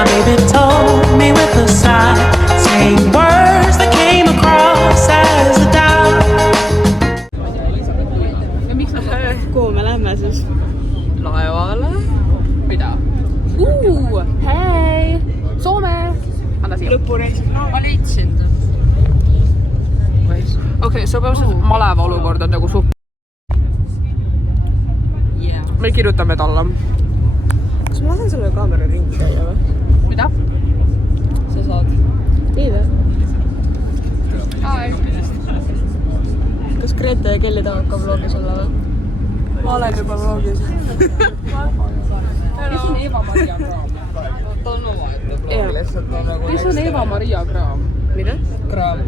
My baby told me with a sigh, saying words that came across as a doubt. Kuhu me lähme siis? Laevale. Mida? Hei! Soome! Anna siia. Lõpureis. Ma leidsin. Okei, so põhimõtteliselt maleva olukord on nagu suht. Me kirjutame talle. Kas ma saan selle kaamera ringi käia või? Mida? Sa saad. Nii või? Hi. Kas Grete ja Kelly tahavad ka vlogis olla või? Ma olen juba vlogis. Kes on Eva-Maria Kraam? Ta on omaette vlog lihtsalt. Kes on Eva-Maria Kraam? Mida? Kraam.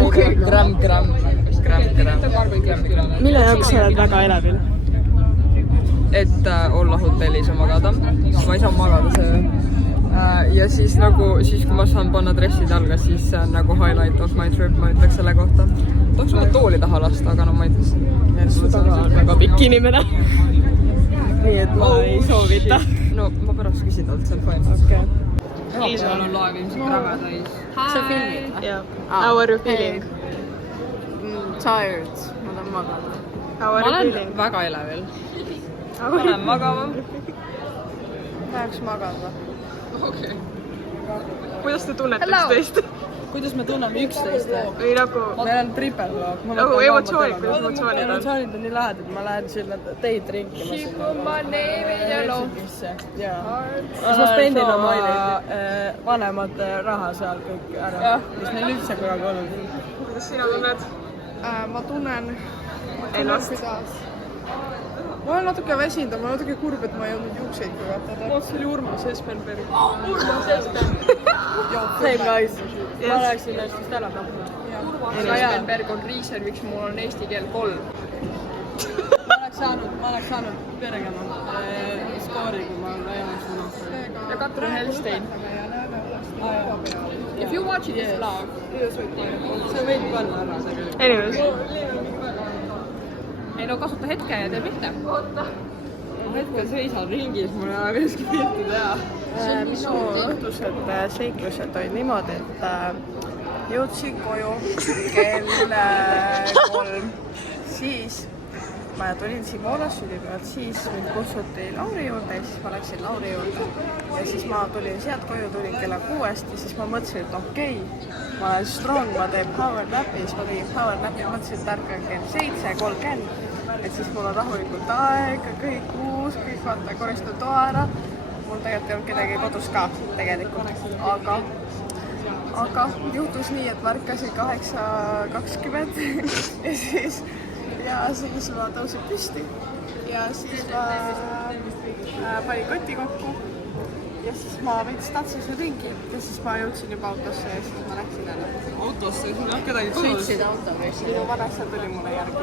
Okei, Kraam. Mille jaoks sa oled väga elevil? Et olla hotellis ja magada. Ma ei saa magada see. Ja siis nagu, kui ma saan panna dressid alga, siis see on nagu highlight of my trip, ma ütleks selle kohta. Tahaks oma tooli taha lasta, aga no ma ei tea. Su taga on väga pikk inimene. Nii et ma ei soovita. No ma pärast küsin talt, see on fine. Okei. Liisal on laev ilmselt räve täis. Sa filmid? Jah. How are you feeling? Tired. Ma tahan magada. How are you feeling? Väga elevil. Ma lähen magama. Läheks magada. Okei. Kuidas te tunnete üksteist? Kuidas me tunneme üksteist? Või nagu... Meil on trippelvlog. Nagu emotsioonid, kuidas emotsioonid on? Emotsioonid on nii lahedad, ma lähen sinna teid rinkima. She put my name in yellow. Siis ma spendin oma vanemate raha seal kõik ära, mis neil üldse kunagi olnud. Kuidas sina tunned? Ma tunnen Ennast? Ma olen natuke väsinud, ma olen natuke kurb, et ma ei jõudnud juukseid kõvatada. See oli Urmas Espenberg. Urmas Espenberg! Same guys. Ma läheksin ennast vist ära tapma. Urmas Espenberg on reason, miks mul on eesti keel 3. Ma oleks saanud peregema skoori, kui ma läinud suuna. Ja Katrin Helstein. If you watch this vlog, see võid panna ära tegelikult. Anyways. ei no kasuta hetke ja tee mitte. Hetkel seisan ringis, mul ei ole veelgi pilti teha. Minu õhtused seiklused olid niimoodi, et jõudsin koju kell 3. Siis ma tulin Simonas sünnipäevalt, siis mind kutsuti Lauri juurde ja siis ma läksin Lauri juurde. Ja siis ma tulin sealt koju, tulin kella 6 ja siis ma mõtlesin, et okei, ma olen strong, ma teen power napi, siis ma tegin power napi, mõtlesin, et ärkan kell 7:30. Et siis mul on rahulikult aeg, kõik uus, kõik vaata, koristan toa ära. Mul tegelikult ei olnud kedagi kodus ka tegelikult, aga juhtus nii, et ma ärkasin 8:20 ja siis ma tõusin püsti ja siis ma panin koti kokku ja siis ma veits tantsisin ringi ja siis ma jõudsin juba autosse ja siis ma läksin jälle. Autosse? Sul ei olnud kedagi kodus? Sõitsid autosse. Minu vanaisa tuli mulle järgi.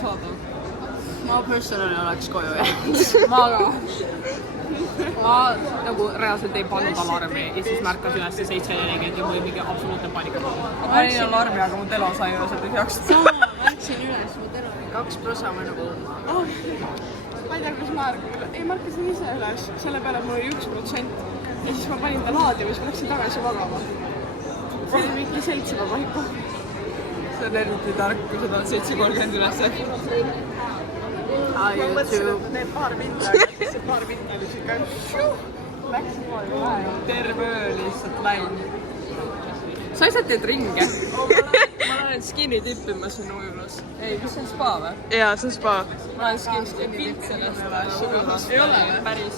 Saada. Ma personali oleks koju jäänud. Ma ka. Ma nagu reaalselt ei pannud alarmi ja siis märkas üles 7:40 ja mul oli mingi absoluutne paanika. Ma panin alarmi, aga mu telo sai öösel tühjaks. Sama, märksin üles, mu telo oli 2 prosa või nagu... ma ei tea, kus ma ärkasin. Ei, ma ärkasin ise üles, selle peale mul oli 1% ja siis ma panin ta laadima ja siis ma läksin tagasi magama. See oli mingi 7 paiku. See on eriti tark, kui seda 7:30 üles. Ma mõtlesin, et ma teen paar minta, aga siis see paar minta oli siuke läks niimoodi vähe. Terve öö lihtsalt läinud. Sa lihtsalt teed ringe. Ma lähen skinny tippima siin ujulas. Ei, mis see on spa või? Jaa, see on spa. Ma lähen skinny pilt sellest ujulas. Ei ole päris.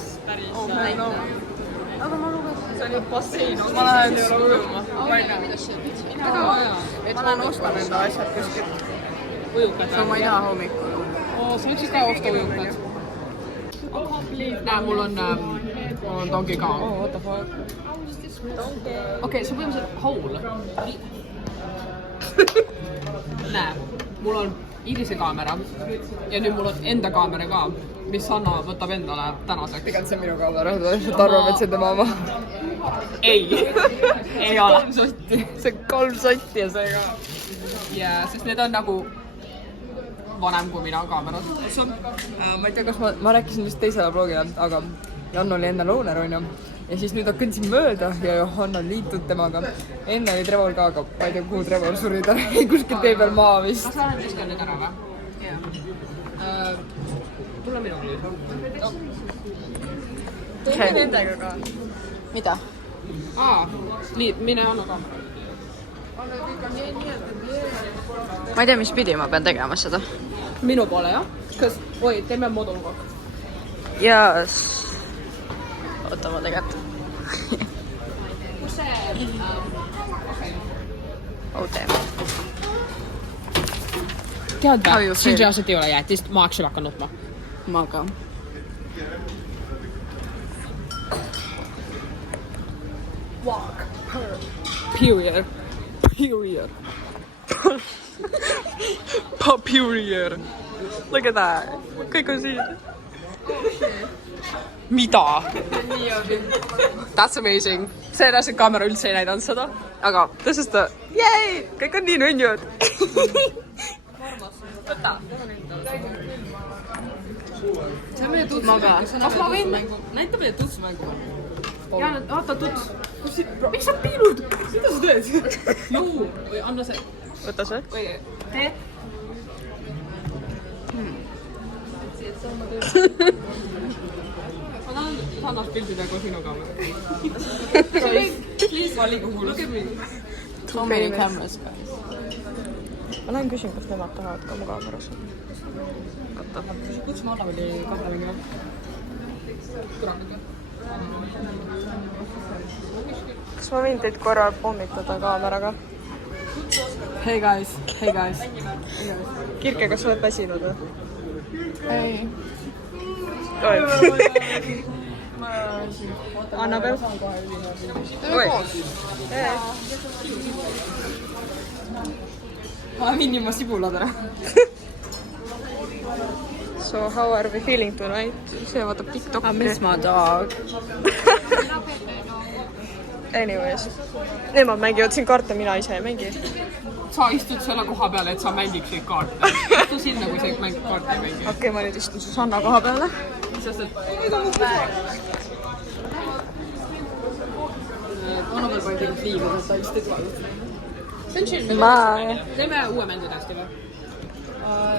Aga ma lugesin. See on ju bassein. Ma lähen ujuma. Väga vaja. Et ma ostan enda asjad kuskilt. Ujukad. Ma ei taha hommikul. Sa võiksid ka osta ujukad. Näe, mul on dongi ka. Oh, what the fuck. Okei, see on põhimõtteliselt hole. Näe, mul on Irise kaamera ja nüüd mul on enda kaamera ka, mis Sanna võtab endale tänaseks. Tegelikult see on minu kaamera, ta lihtsalt arvab, et see on tema oma. Ei, ei ole. 3 sotti. See on 3 sotti ja see ka. Ja, sest need on nagu vanem kui mina kaameras. Ma ei tea, kas ma rääkisin vist teisele vlogile, aga Jan oli enne Looner, onju. Ja siis nüüd kõndsin mööda ja Johanna liitud temaga. Enne oli Trevor ka, aga ma ei tea, kuhu Trevor suri, ta oli kuskil tee peal maa vist. Kas sa oled viskanud nüüd ära või? Jah. Tule minu nüüd. Tule nendega ka. Mida? Mine anna kaamera. Ma ei tea, mis pidi ma pean tegema seda. Minu poole, jah? Kas, oi, teeme modulkoht. Yes. Oota, ma tegelikult. Kus see... Oota. Tead How või? you Siin feel? reaalselt ei ole jäätist, ma actually hakkan nutma. Ma ka. Period. Papurier. Look at that. Kõik on siin. Mida? That's amazing. See kaamera üldse ei näidanud seda. Aga this is the... Yay! Kõik on nii nunjud. See on meie tutsmängu. Kas ma võin? Näita meie tutsmängu. Jaan, vaata tuts. Miks sa piilud? Mida sa teed? Juu, või anna see. Võta see. Või tee. Ma tahan sarnast pildi teha koos minu kaamera. Please valigu hullus. Look at me. So many cameras, guys. Ma lähen küsin, kas nemad tahavad ka mu kaamerasse. Kutsu ma alla või kahlemingi? Kas ma võin teid korra pommitada kaameraga? Hey guys. Kirke, kas sa oled väsinud või? ei. Annabel? Teeme koos. Ma lähen ilma sibulad ära. So how are we feeling tonight? See vaatab TikTok'i. I miss my dog. Anyways. Nemad mängivad siin kaarte, mina ise ei mängi. Sa istud selle koha peale, et sa mängiksid kaarte. Istu sinna, kui sa mängid kaarte ei mängi. Okei, ma nüüd istun Susanna koha peale. Sest et... Annabel pani tegelikult liiga, et ta vist ei tule. See on chill. Teeme uue mängu täiesti või?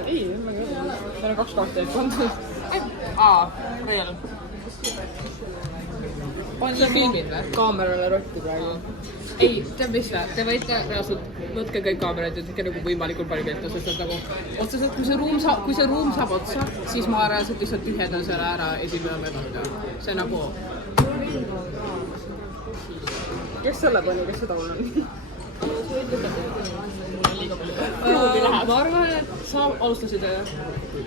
Ei, ma ei ole. Meil on 2 kaarti pandud. Veel. On sa filmid või? Kaamerale rotti praegu. Ei, tead mis või? Te võite reaalselt, võtke kõik kaamerad ja tehke nagu võimalikult palju pilte, sest et nagu otseselt, kui see ruum saab otsa, siis ma reaalselt lihtsalt tühjendan selle ära esimene medaga. See nagu... Kes selle pani, kes seda on? Ma arvan, et sa alustasid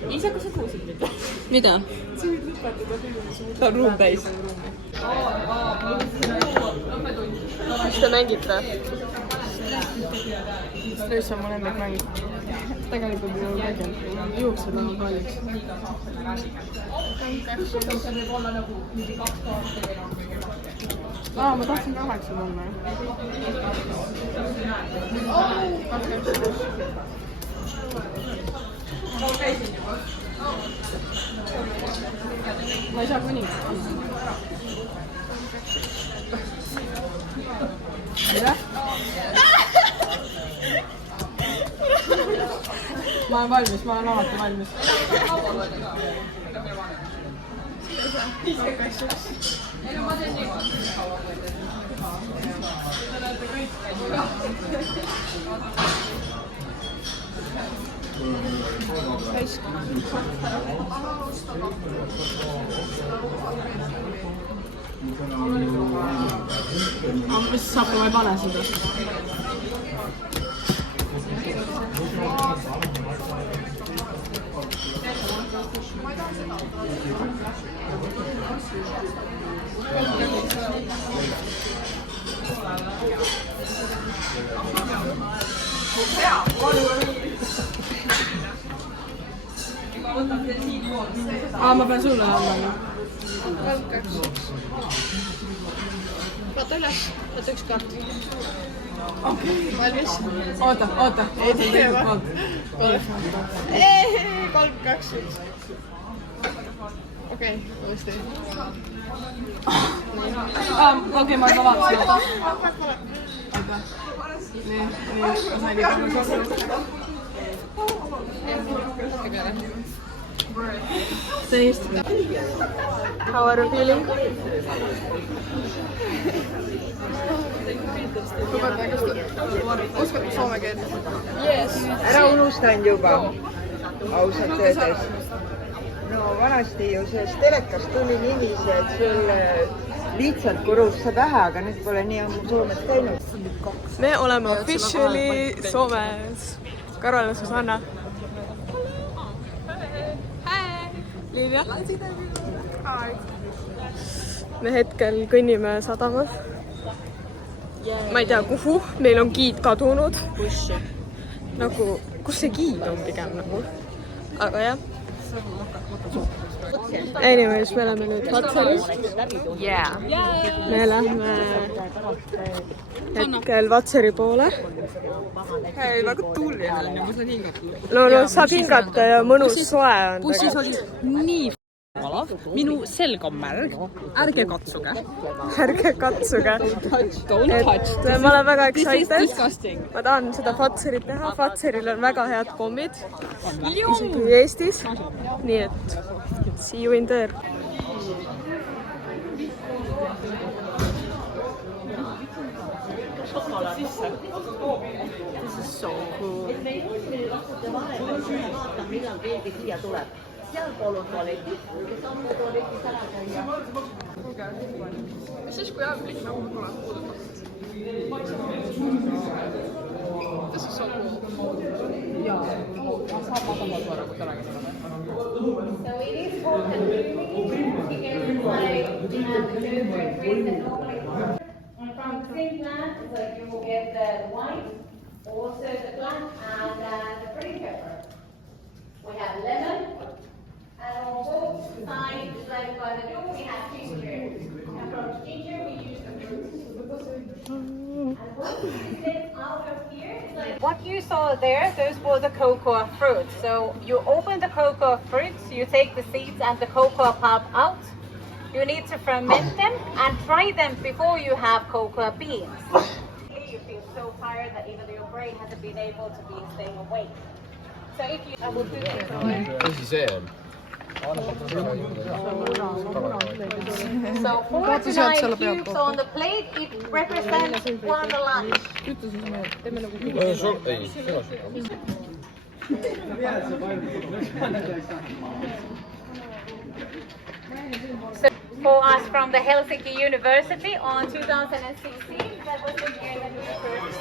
Iisa, kas sa kuulsid mida? Mida? Ta on ruum täis. Mis te mängite? Stress on mu lemmikmäng. Tegelikult ju tegelikult juuksed on kalliks. Ma tahtsin 8 panna. Ma ei saa kuningat panna. Mida? Ma olen valmis, ma olen alati valmis. Mis saab, kui ma ei pane seda? Ma pean sulle andma. vaata üles, võta 1 kaart. Valmis? Oota. Ei tee või? 3, 2, 1. okei, uuesti. Okei, ma vaatasin. Nii, ma sain ikka. Tõesti. How are you feeling? Lubate, kas te oskate soome keelt? Yes. Ära unustan juba, ausalt öeldes. No vanasti ju sellest telekast tuli niiviisi, et sul lihtsalt korus sa pähe, aga nüüd pole nii ammu Soomes käinud. Me oleme officially Soomes. Karol ja Susanna. Liivia. Me hetkel kõnnime sadamas. Ma ei tea kuhu, meil on giid kadunud. Nagu, kus see giid on pigem nagu? Aga jah. Anyways, me oleme nüüd Vatsaris. Me lähme hetkel Vatsari poole. Hei, väga tuuline on ja ma saan hingata. No saab hingata ja mõnus soe on. Bussis oli nii valav. Minu selg on märg. Ärge katsuge. Ärge katsuge. Don't touch. Ma olen väga excited. Disgusting. Ma tahan seda Vatsarit teha. Vatsaril on väga head kommid. Isegi Eestis. Nii et see you in there. This is so cool. Millal keegi siia tuleb. Sealpool on tualetis, kes on tualetis ära käia. Mis siis, kui ämblik nagu pole puudutab? This is so cool. So it is important to get the flag and the from the same plant, so you will get the white, also the plant and the green pepper. We have lemon, and on both sides, like by the door, we have ginger. And from ginger, we use the fruits. And what you get out of here is like what you saw there, those were the cocoa fruits. So you open the cocoa fruits, you take the seeds and the cocoa pulp out. You need to ferment them and dry them before you have cocoa beans. You feel so tired that even your brain hasn't been able to be staying awake. So if you, I will do this. So 49 cubes on the plate, it represents one lunch. So for us from the Helsinki University on 2016, that was the year that we first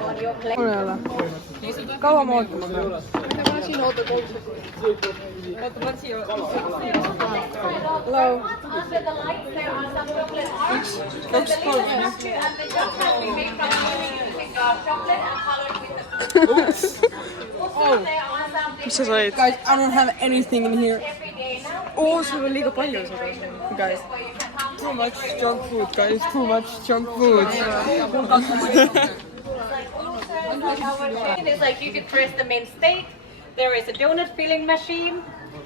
on your plate. Kaua ma ootama pean? Ma siin ootan 3 sekundit. Oota, ma siia. Hello. Under the lights there are some chocolate hearts. So the little statue and the jug has been made from using chocolate and colored with the also there are some Mis sa said? Guys, I don't have anything in here. every day now. Oo, sul on liiga palju seda. Guys, too much junk food, guys. Too much junk food. It's like you could press them in state. There is a donut filling machine.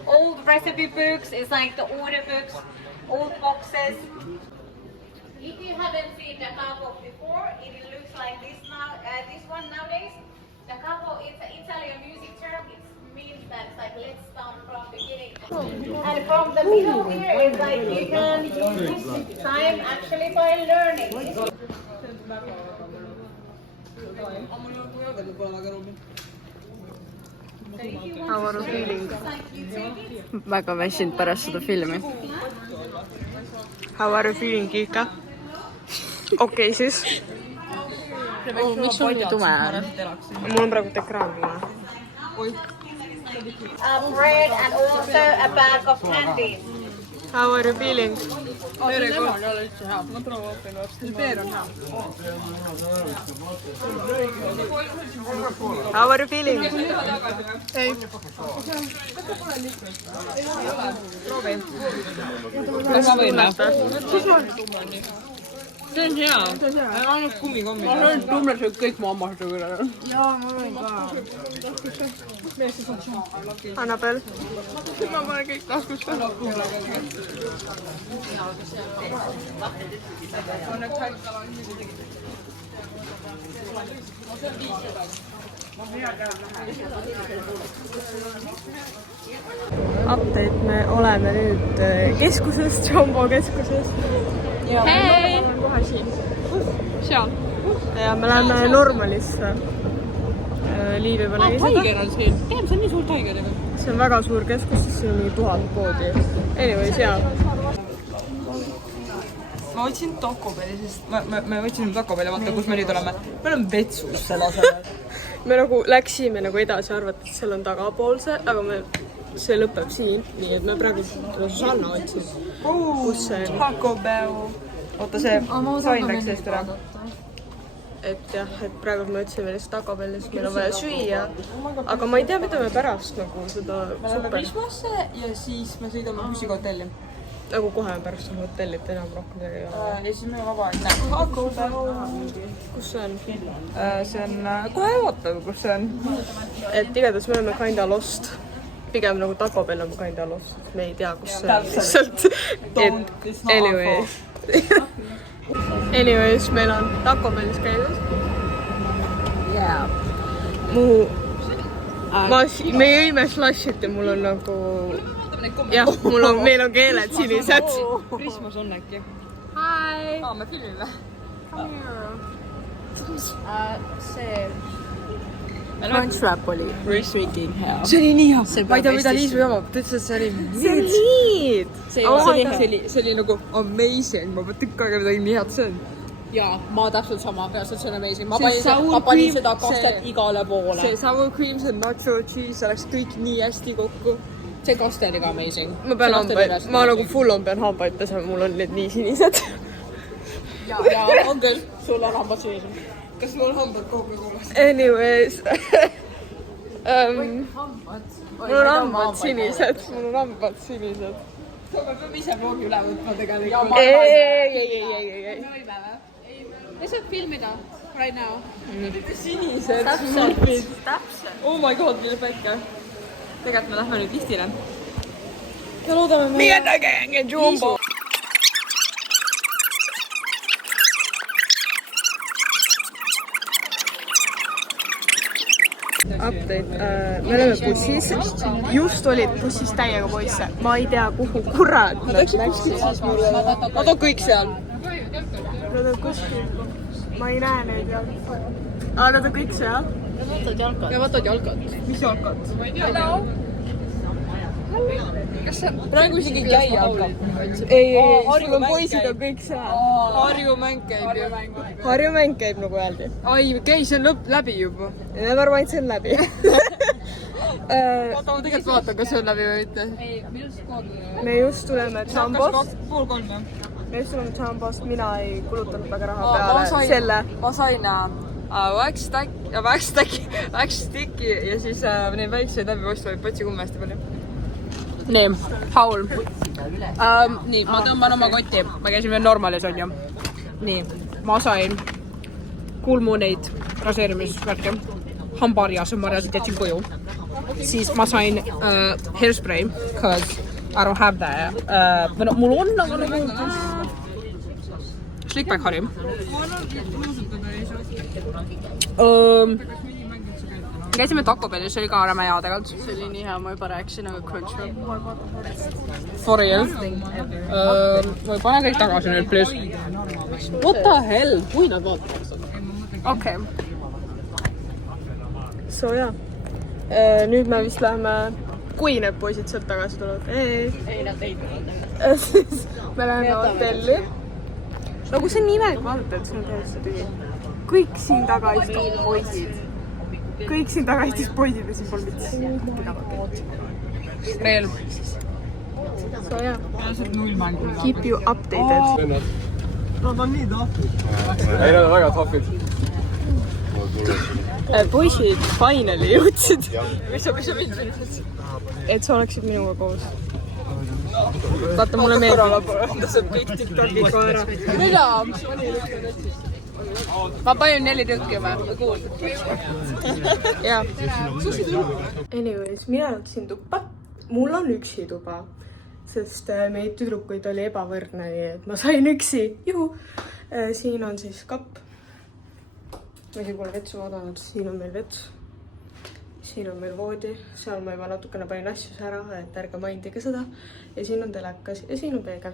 Old recipe books is like the order books, old boxes. If you haven't seen the capo before, it looks like this now. This one nowadays, the capo is an Italian music term. It means that it's like let's start from beginning. And from the middle here is like you can use time actually by learning. How are you feeling? Väga väsinud pärast seda filmi. How are you feeling, Kiika? Okei siis. Miks sul nii tume on? Mul on praegu ekraan tume. Bread and also a bag of candies. How are you feeling? How are you feeling? Kas ma võin? see on hea. Ainult kummikommi. ma söön tunned kõik mu hammaste üle. jaa, ma võin ka. Annabel. ma panen kõik taskusse. Update, me oleme nüüd keskusest, Jumbo keskusest. Hei! Kohe siin. seal. Ja me läheme Normalisse. Liiv juba nägi seda. Tiger on siin. Teem, see on nii suur Tiger. See on väga suur keskus, sest siin on mingi 1000 poodi. Anyways, jaa. ma võtsin Taco Belli, sest me võtsime Taco Belli, vaata kus me nüüd oleme. Me oleme vetsus selle asemel. Me nagu läksime nagu edasi, arvati, et seal on tagapoolse, aga see lõpeb siin. Nii et me praegu Susanna otsime. Kus see on? Taco Bell. Oota, see sain läks eest ära. Et jah, et praegu me otsime lihtsalt Taco Belli, sest meil on vaja süüa. Aga ma ei tea, mida me pärast nagu seda Me läheme super. Prismasse ja siis me sõidame bussiga hotelli. Nagu kohe pärast on hotellit enam rohkem midagi ei ole. Ja siis meil on vaba aeg. Taco Bell. Kus see on? See on, kohe ootab, kus see on. Et igatahes me oleme kinda lost. Pigem nagu Taco Bell on kinda lost. Me ei tea, kus see on lihtsalt. Anyways. Anyways, meil on Taco Bellis käidud. Yeah. Me jõime slushit ja mul on nagu... Jah, meil on keeled sinised. Prismas on äkki. Hi! Me filmime. See... Crunchwrap oli freaking hea. See oli nii hea. Ma ei tea, mida Liisu jamab. Ta ütles, et see oli Need! see oli nagu amazing. Ma tükk aega midagi nii head söön. Jaa, ma täpselt sama peas, et see on amazing. Ma panin seda kastet igale poole. See sour cream, see nacho cheese, see läks kõik nii hästi kokku. See kaste oli ka amazing. Ma pean hambaid, ma nagu full on pean hambaid pesema, mul on need nii sinised. Jaa, on küll. Sul on hambad sinised. Kas mul on hambad Coca-Colas? Anyways. Mul on hambad sinised. Me peame ise vlogi üle võtma tegelikult. Ei. Lihtsalt filmida. Right now. Sinised. Täpselt. Oh my god, mille päkke. Tegelikult me lähme nüüd liftile. Ja loodame me... Meie nägenge Jumbo. Update. Me oleme bussis. Just olid bussis täiega poisse. Ma ei tea, kuhu kurat nad läksid. Nad on kõik seal. Nad on kuskil. Ma ei näe neid jah. Nad on kõik seal. Ja võtad jalkat. Mis jalkat? Praegu isegi ei käi jalkat. Ei, sul on poisid on kõik seal. Harju mäng käib ju. Harju mäng käib nagu öeldi. Ai, käi, see on läbi juba. Need arvan, et see on läbi. Oota, ma tegelikult vaatan, kas see on läbi või mitte. Me just tuleme Jambost. Pool kolm, jah. Me just tuleme Jambost. Mina ei kulutanud väga raha peale selle. Ma sain wax stick'i ja siis neid väikseid läbiostvaid potsikumme hästi palju. Nii, Paul. Nii, ma tõmban oma kotti. Me käisime Normalis, on ju. Nii, ma sain kulmuneid raseerimisvärke. Hambaarjas, ma reaalselt jätsin koju. Siis ma sain hairspray, cause I don't have that. Või no, mul on, aga nagu... Slickback harim. Käisime Taco Bellis, see oli ka räme hea tegelikult. See oli nii hea, ma juba rääkisin, aga Crunchwrap. For real. Või pane kõik tagasi nüüd, please. What the hell? Kui nad vaatavad seda? Okei. So jah. Nüüd me vist läheme, kui need poisid sealt tagasi tulevad. Ei, nad ei tule. Siis me läheme hotelli. Nagu see on imelik vaadata, et see on täiesti tühi. Kõik siin taga istub poisid. Kõik siin taga istis poisid ja siin pole mitte Veel. So jah. Keep you updated. Nad on nii tahvid. Ei, nad on väga tahvid. Poisid finally jõudsid. Mis sa mind? Et sa oleksid minuga koos. vaata, mulle meeldib. ta saab kõik TikTokid ka ära. mida? ma panin 4 tükki või? jah. Anyways, mina läksin tuppa. Mul on üksi tuba, sest meid tüdrukuid oli ebavõrdne, nii et ma sain üksi. Juhu. Siin on siis kapp. Ma isegi pole vetsu vaadanud, siin on meil vets. Siin on meil voodi, seal ma juba natukene panin asjus ära, et ärge maindige seda. Ja siin on telekas ja siin on peegel.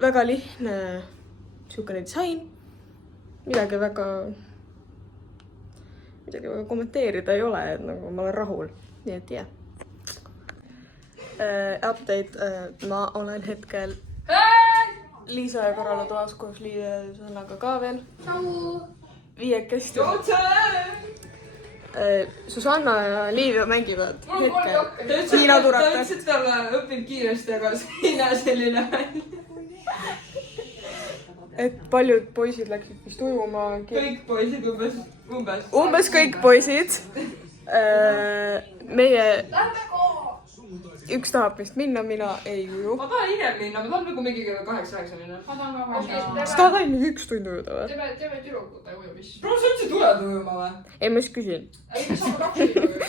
Väga lihtne siukene disain. Midagi väga kommenteerida ei ole, et nagu ma olen rahul. Nii et jah. Update, ma olen hetkel Liisa ja Karala toas koos Liisannaga ka veel. Viiekesti. Susanna ja Liivia mängivad hetkel. Hiina ta turata. ütles, et talle õpib kiiresti, aga see ei näe selline välja. Et paljud poisid läksid vist ujuma. Kõik poisid umbes. Umbes kõik poisid. Meie... Üks tahab vist minna, mina ei uju. Ma tahan hiljem minna, ma tahan nagu mingi kella 8-9 minna. Kas tahad ainult 1 tund ujuda või? teeme tüdrukute ujumist. Bro, sa üldse tuled ujuma või? Ei, ma just küsin. ei, me saame 2 ujuda.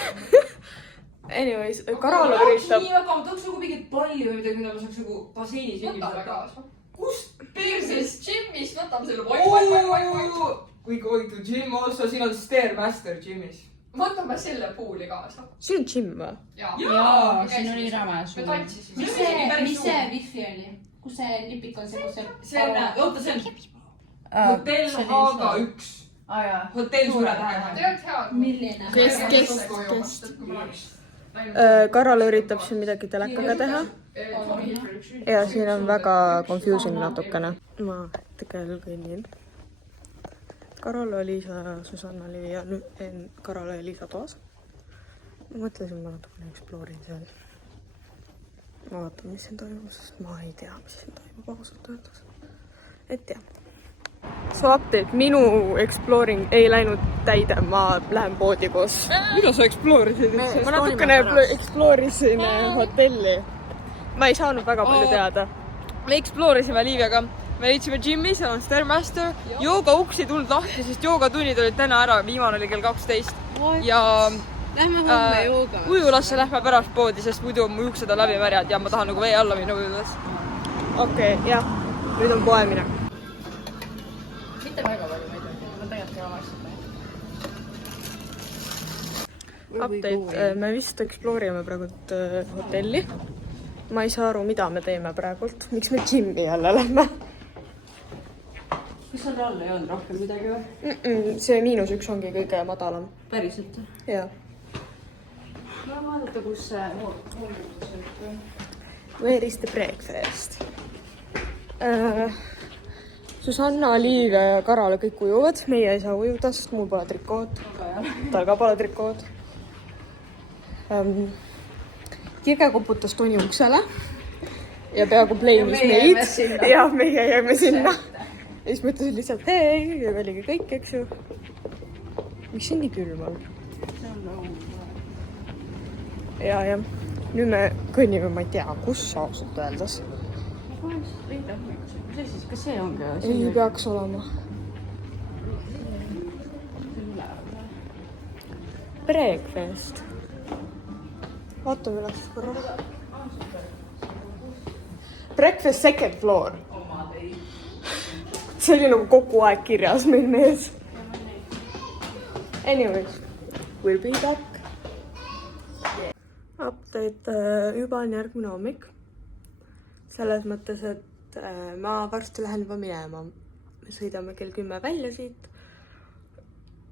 Anyways, Karala üritab... Nii väga, ma tahaks nagu mingit palli või midagi, mida ma saaks nagu basseinis võtame kaasa. Kust? Perses džimmis, võtame selle Kui to gym also, siin on Stairmaster gymis. võtame selle puuli kaasa. See on gym või? jaa, siin oli rame suur. me tantsisime. mis see wifi oli? Kus see nipik on see, kus see... See on, oota, see on hotell Haaga 1. Hotell suure tähega. tead head. milline? Karala üritab siin midagi telekaga teha. Ja siin on väga confusing natukene. Ma hetkel kõnnin. Karala, Liisa ja Susanna oli ja nüüd Karala ja Liisa toas. Ma mõtlesin, ma natukene exploorin seal. Ma vaatan, mis siin toimub, sest ma ei tea, mis siin toimub ausalt öeldes. Et jah. So update, minu exploring ei läinud täide, ma lähen poodi koos. Mida sa exploorisid? Ma natukene exploorisin hotelli. Ma ei saanud väga palju teada. Me explorisime Liiviaga. Me leidsime gym'i, seal on Stairmaster. Jooga uks ei tulnud lahti, sest joogatunnid olid täna ära. Viimane oli kell 12. Ja Lähme homme jooga. ujulasse lähme pärast poodi, sest muidu mu juuksed on läbi märjad ja ma tahan nagu vee alla minna ujudes. Okei, jah. Nüüd on poemine. mitte väga palju, ma ei tea. Ma tegelikult ei ole asjad. Update, me vist exploorime praegu hotelli. Ma ei saa aru, mida me teeme praegult. Miks me gym'i jälle lähme? kas seal all ei olnud rohkem midagi või? See -1 ongi kõige madalam. Päriselt? Jah. Ma vaadata, kus see hoolduses oli. Where is the breakfast? Susanna, Liivia ja Karala kõik ujuvad. Meie ei saa ujuda, sest mul pole trikood. Tal ka pole trikood. Kirge koputas Toni uksele ja peaaegu blame'is meid. Ja meie jäime sinna. Ja siis mõtlesin lihtsalt hei ja oligi kõik, eks ju. Miks siin nii külm on? Ja nüüd me kõnnime, ma ei tea, kus ausalt öeldes. Kas see ongi? Ei peaks olema. Breakfast. Vaatame üles korra. Breakfast second floor. See oli nagu kogu aeg kirjas meil mees. Anyways, we'll be back. Update, juba on järgmine hommik. Selles mõttes, et ma varsti lähen juba minema. Me sõidame kell 10 välja siit.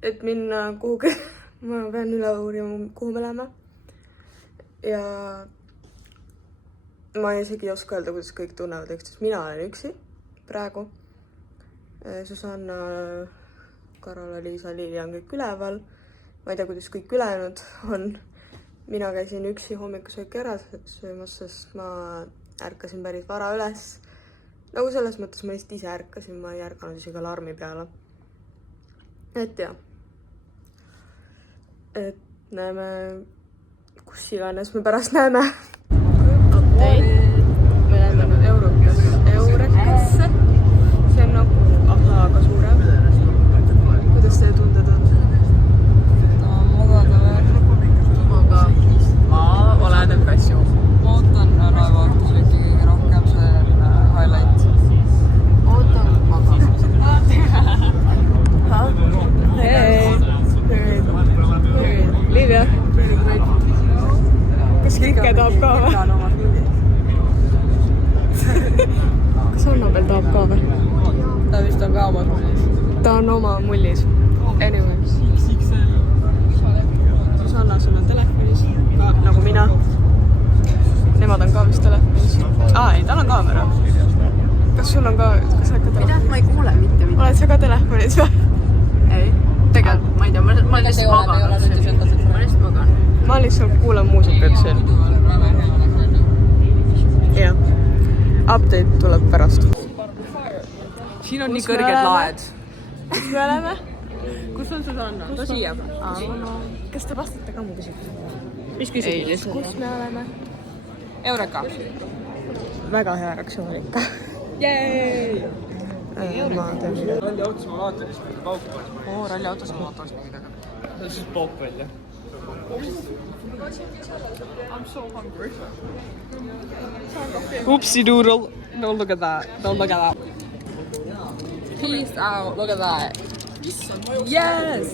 Et minna kuhugi. Ma pean üle uurima, kuhu me läheme. Ja ma isegi ei oska öelda, kuidas kõik tunnevad üksteist. Mina olen üksi praegu. Susanna, Karala, Liisa, Liivia on kõik üleval. Ma ei tea, kuidas kõik ülejäänud on. Mina käisin üksi hommikusööki ära söömas, sest ma ärkasin päris vara üles. Nagu selles mõttes ma lihtsalt ise ärkasin, ma ei ärkanud isegi alarmi peale. Et jah. Et näeme, kus iganes me pärast näeme. Me läheme nüüd Eurekasse. See on nagu aga suurem. Kuidas teie tunded on? Magada veel. Aga ma olen kasju. Ootan laevaõhtus võeti kõige rohkem, see on highlight. Ootan magama. Liivia. Kas Kikke tahab ka või? Kas Annabel tahab ka või? Ta vist on ka omas mullis. Ta on oma mullis. Anyways. Susanna, sul on telefonis. Nagu mina. Nemad on ka vist telefonis. Ei, tal on kaamera. Kas sul on ka, kas sa ka telefonis? Ma ei kuule mitte midagi. Oled sa ka telefonis või? Ei. Tegelikult ma ei tea, ma lihtsalt magan. Ma lihtsalt magan. Ma lihtsalt kuulan muusikat siin. Jah. Update tuleb pärast. Siin on nii kõrged laed. Kus me oleme? Kus on Susanna? Ta siia. Kas te vastate ka mu küsimusele? Mis küsimus? Kus me oleme? Eureka. Väga hea reaktsioon ikka. Yay! Ma teen seda. Ralliautos ma vaatan, siis kui pauku paneb. Ralliautos ma vaatan midagi. See on siis pauk välja. Oopsie doodle. Don't look at that. Don't look at that. Peace out. Look at that. Yes!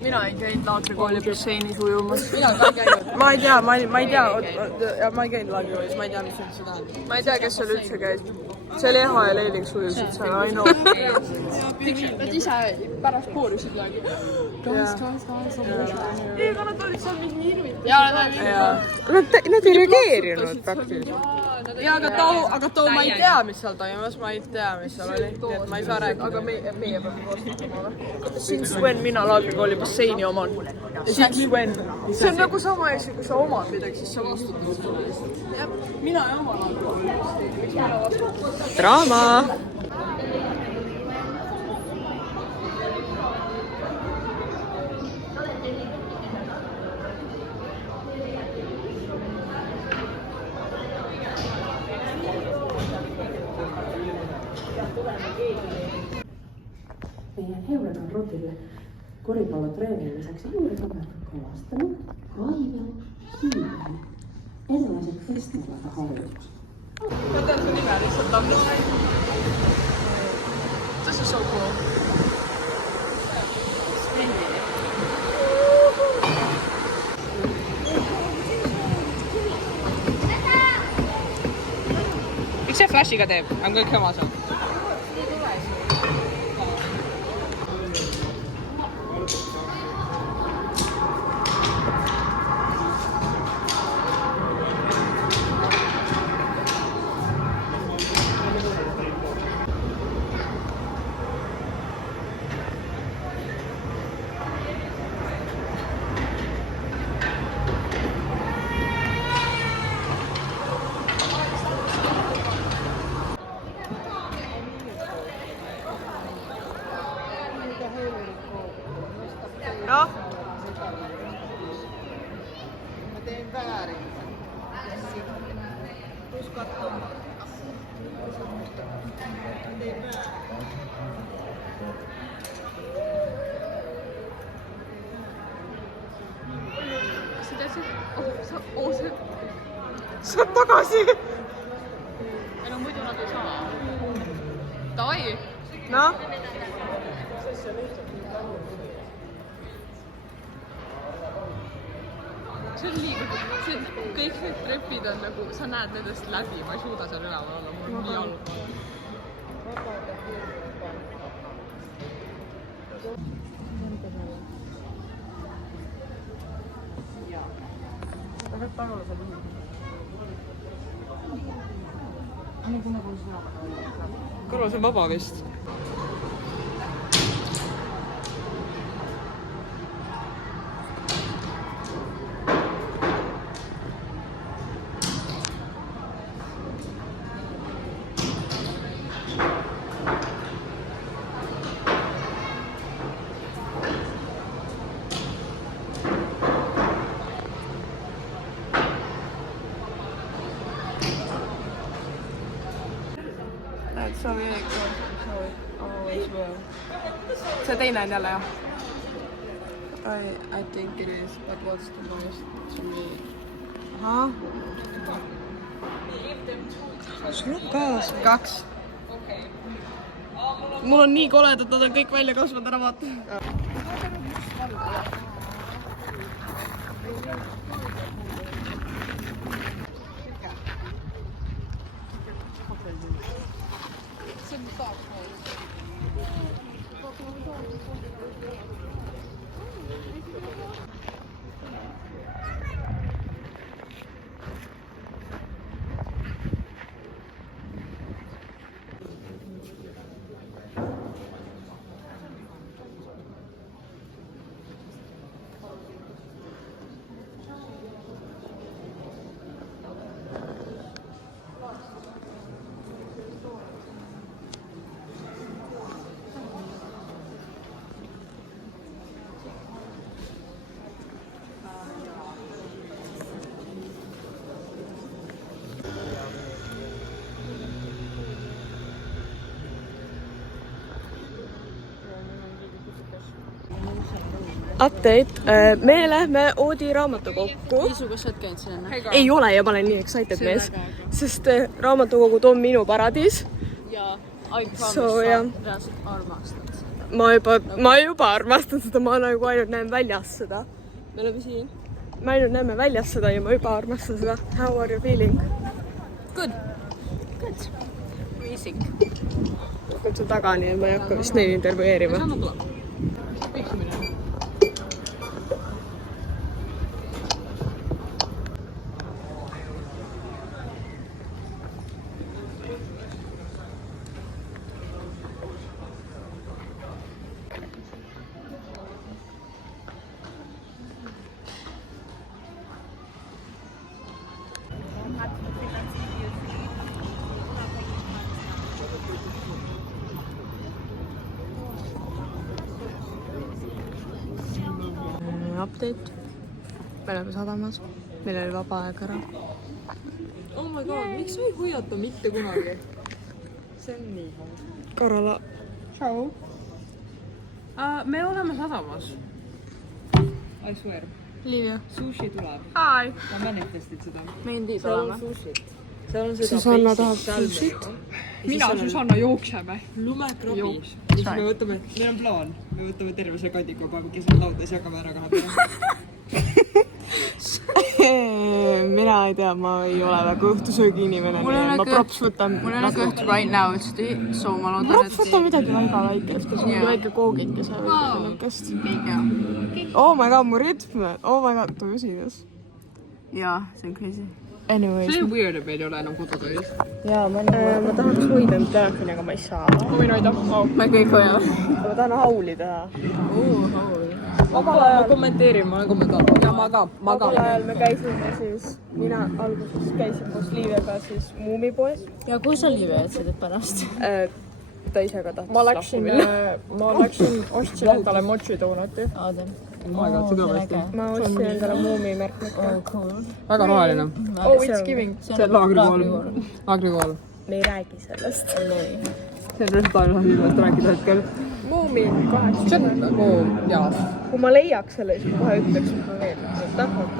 Mina ei käinud laagrikooli basseinis ujumas. Mina ka ei käinud. Ma ei tea, ma ei käinud laagrikoolis, ma ei tea, mis see üldse tähendab. Ma ei tea, kes seal üldse käis. See oli Eha ja Leiliks ujusid seal, I know. Nad ise pärast koorusid lagi. Ei, aga nad olid seal mingi hirmid. Nad ei reageerinud praktiliselt. Jaa, aga too ma ei tea, mis seal toimus, ma ei tea, mis seal oli. Nii et ma ei saa rääkida. Aga meie peame koostama või? Since when mina laagrikooli basseini oman? Since when? See on nagu sama asi, kui sa omad midagi, siis sa vastutad selle eest. Mina ei oma laagrikooli basseini, miks mina vastutan? Draama! Meidän Heurekan rotille koripallotreenimiseks juuri kalastanut, kaivellut, hiihtänyt, erilaiset festivaaliharjoitukset. Mä tean sun nimeä lihtsalt tammista. This is so cool. Miks see flashiga teeb? On kõik omas on. No? Mä tein väärin. Tuus katsomaan. Mä tein väärin. Sa oled tagasi! ei no muidu nad ei saa. Davai! No? See on liiga, kõik need trepid on nagu, sa näed nendest läbi, ma ei suuda seal üleval olla, mul on nii halb. Kõrval see on vaba vist. So really good. Always will. See teine on jälle jah? I think it is, but what's the most to me? Ahah. sul on kaas. 2. Mul on nii koledad, nad on kõik välja kasvanud ära, vaata. Update, me lähme Oodi raamatukokku. Kas sa oled käinud siin enne? Ei ole ja ma olen nii excited mees, sest raamatukogud on minu paradiis. Ja I promise So, sa jah. reaalselt armastad seda. Ma juba armastan seda, ma nagu ainult näen väljas seda. Me oleme siin. Me ainult näeme väljas seda ja ma juba armastan seda. How are you feeling? Good. Good. Amazing. Kutsun taga, nii et ma ei hakka vist neid intervjueerima. Anna tuleb. Miks minna? Update. Me oleme sadamas. Meil oli vaba aeg ära. Oh my god, miks sa ei hoiata mitte kunagi? See on nii hea. Karola. Tšau. Me oleme sadamas. I swear. Liivia. Sushi tuleb. Hi. Ma manifestin seda. Mendi Seal on tulema. sushit. Seal on seda Susanna tahab basic salmi. sushit. Mina, Susanna, jookseme. Lumekrabi. Siis me võtame, meil on plaan. Me võtame terve see kadiku, paneme keset lauda, siis jagame ära 2 peale. Mina ei tea, ma ei ole väga õhtusöögi inimene. Ma props võtan. Mul on nagu õhtu right now, so ma loodan, Props võtan midagi väga väikest, kas mingi väike koogikese või midagi väikest. Oh my god, mu rütm. Oh my god, do you see this? jaa, see on crazy. Anyways. see on weird, et meil ei ole enam kodutöös. Jaa, ma tahaks hoida enda telefoni, aga ma ei saa. Ma võin hoida. Me kõik hoiame. Ma tahan hauli teha. Ma kommenteerin, ma olen kommentaator. Ja ma ka. Vabal ajal me käisime siis, mina alguses käisin koos Liiviaga siis Muumipoes. ja kus sa Liivi jätsid, et pärast? Ta ise ka tahtis ma läksin, ostsin endale mochi doonati. Ma ostsin endale Muumimärkmika. Väga roheline. Oh, it's giving. See on laagrikool. Laagrikool. Me ei räägi sellest. See on lihtsalt ainult sellest rääkida hetkel. Muumi 8. See on nagu, jaa. Kui ma leiaks selle, siis kohe ütleks, et ma veel. Tahvad.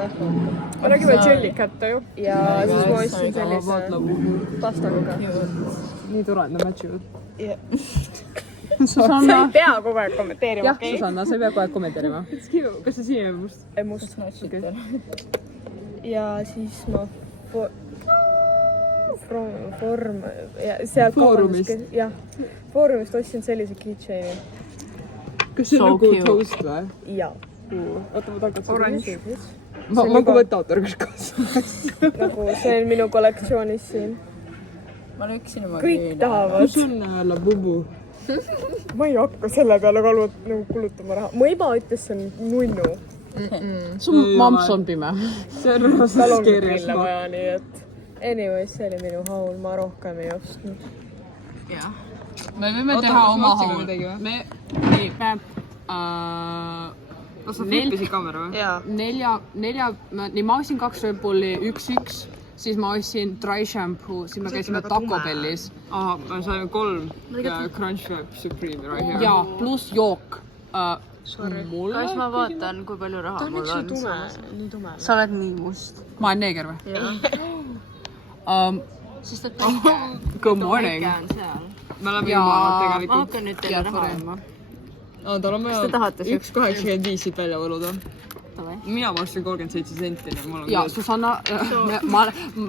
Me nägime Jellicatte ju. Ja siis ma ostsin sellise pastaga. Nii tore, et nad matchivad. Sa ei pea kogu aeg kommenteerima, jah, Susanna, sa ei pea kogu aeg kommenteerima. Kas see sinine või must? Must. Ja siis ma Foorumist ostsin sellise keychaini. Kas see on nagu toast või? Jaa. Oota, ma tagad Orange. Ma kommentaator, kas kaasa. Nagu see on minu kollektsioonis siin. ma lõksin oma Kõik tahavad. Kus on Labubu? Ma ei hakka selle peale kulutama raha. Mu ema ütles, see on nunnu. Sun mamps on pime. See on Tal on grille vaja, nii et anyways, see oli minu haul, ma rohkem ei ostnud. jah. Me võime teha oma haul. Kas sa flippisid kaamera või? Jaa. Nii ma ostsin 2 Red Bulli, 1-1. siis ma ostsin dry shampoo, siis me käisime Taco Bellis. Me saime 3 Crunch Wrap Supreme'i right here. Ja pluss jook. kas ma vaatan, kui palju raha mul on? nii tume. Sa oled nii must. Ma olen neeger või? Siis ta päike. Good morning. Päike on seal. Me oleme jumalad Ma tegelikult. hakkan nüüd teile raha andma. Tal on vaja te tahate 1,85 siit välja võluda. Mina maksin 37 senti. Ja Susanna,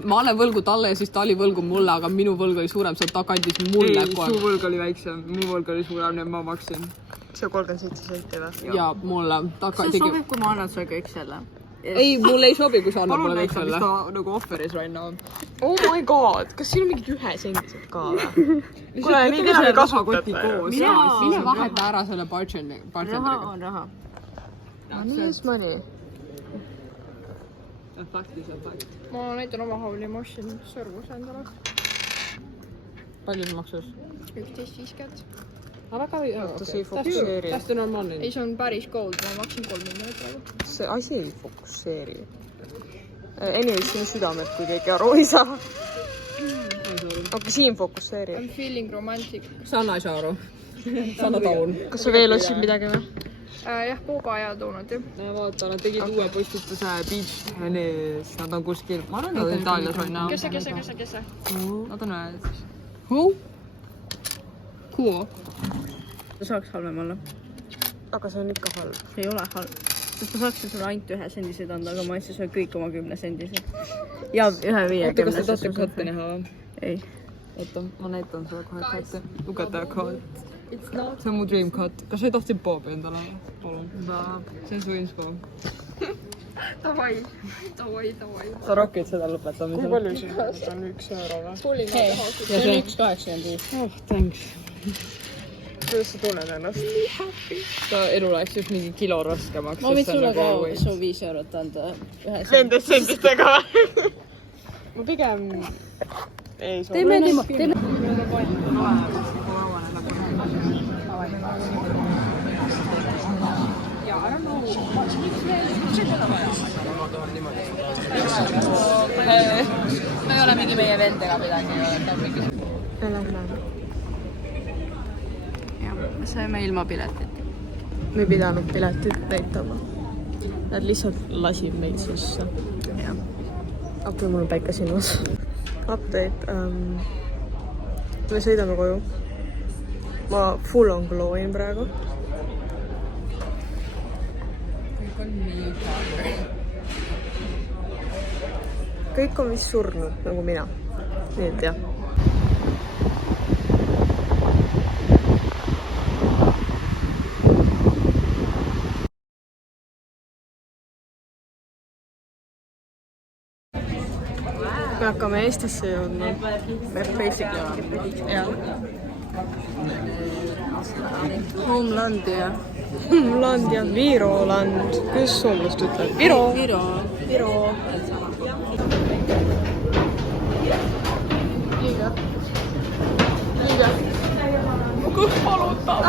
ma olen võlgu talle ja siis ta oli võlgu mulle, aga minu võlg oli suurem, see ta kandis mulle. Su võlg oli väiksem, mu võlg oli suurem, nii et ma maksin. see 37 senti või? Ja mulle. See sobib, kui ma annan sulle kõik selle. Ei, mulle ei sobi, kui sa annad mulle kõik Palun selle. näita, mis ta nagu offeris right now. Oh my god, kas siin on mingid 1 sentised ka või? Kuule, nii teile ei kasutata ju. Mine vaheta ära selle bartenderiga. Raha on raha. Mis money? Fact is a fact. ma näitan oma hauli, ma ostsin sõrmuse endale. Palju see maksus? 11.50. Aga väga hea. see ei fokusseeri. Täiesti normaalne. ei, see on päris gold, ma maksin 3 miljonit praegu. see asi ei fokusseeri. Anyways, siin on südamed, kui keegi aru ei saa. aga siin fokusseerib. I m feeling romantic. Sanna ei saa aru. Sanna taun. kas sa veel ostsid midagi või? jah, Boba ja toonud ju. Vaata, nad tegid uue postituse Beach Tennis, nad on kuskil, ma arvan, nad on Itaalias right now. Kese. Nad on ühed. Who? Cool. Ta saaks halvem olla. aga see on ikka halb. See ei ole halb. Sest ma saaksin sulle ainult 1 sendiseid anda, aga ma andsin sulle kõik oma 10 sendised. Ja 1 50. Oota, kas te tahate katte näha või? Ei. Oota, ma näitan sulle kohe katte. Look at that cut. See on mu dream cut. Kas sa ei tahtsid Bobi endale? Palun. See on su inspo. Davai. Sa rokid seda lõpetamisel. kui palju siis on 1 euro või? See on 1,85. Oh, thanks. kuidas sa tunned ennast? Ta elu läks just mingi kilo raskemaks. Ma võin sulle ka su 5 eurot anda. Nendest sendistega või? ma pigem ei soovi. Teeme niimoodi. Me ei ole mingi meie vend ega midagi. Me saime ilma piletit. me ei pidanud piletit näitama. Nad lihtsalt lasid meid sisse. okei, mul on päike silmas. Update. me sõidame koju. ma full on glowin praegu. kõik on vist surnud, nagu mina. nii et jah. me hakkame Eestisse jõudma. Basically. jah. Homelandia. Homeland ja Viroland. kuidas soomlased ütlevad? Viro. Viro. liiga. mu kõht valutab.